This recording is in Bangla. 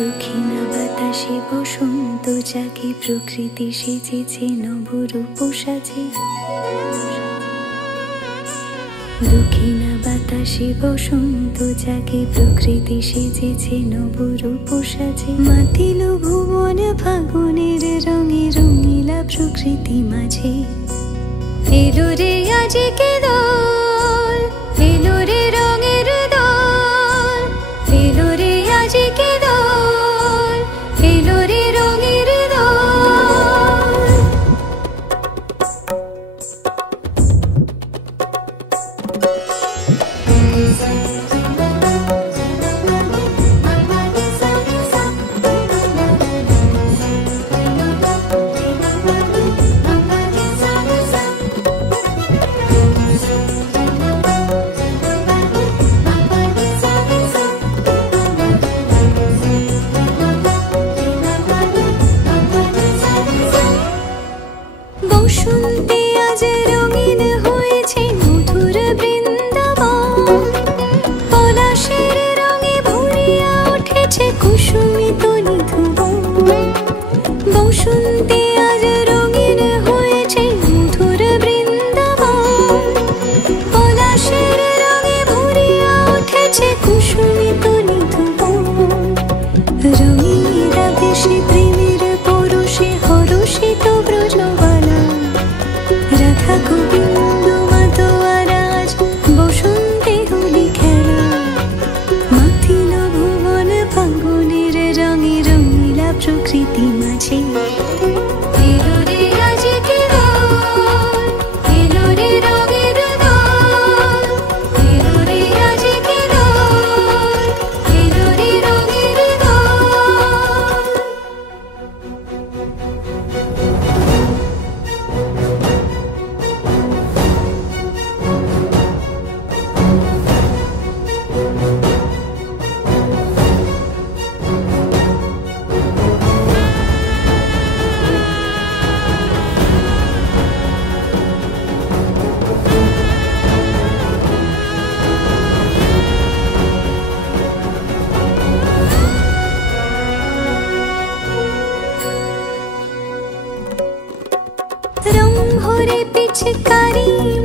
দক্ষিণা বাতাসে বসন্ত জাগে, প্রকৃতি সেজেছে নবরূপ সাজে। দক্ষিণা বাতাসে বসন্ত জাগে, প্রকৃতি সেজেছে নবরূপ সাজে। মাতিল ভুবন ফাগুনের রঙে, রঙিলা প্রকৃতি মাঝে। এলো রে আজকে দোল, এলো রে রঙের দোল, এলো রে আজকে দোল, এলো রে রঙের দোল। বসন্তে আজ রঙিন হয়েছে মধুর বৃন্দাবন, পলাশের রঙে ভরিয়া উঠেছে কুসুমিত নিধুবন। বসন্তে আজ রঙিন হয়েছে মধুর বৃন্দাবন, পলাশের রঙে ভরিয়া উঠেছে কুসুমিত নিধুবন। রঙিরা বেশি প্রেমের পরশে হরষিত ব্রজবালা, রাধা গোবিন্দ মাতোয়ারাজ বসন্তে হোলি খেলা। মাতিল ভুবন ফাগুনের রঙে, রঙিলা প্রকৃতি মাঝে। এলো রে আজকে দোল, এলো রে রঙের দোল, এলো রে আজকে দোল, এলো রে রঙের দোল। रंग भरे पिचकारी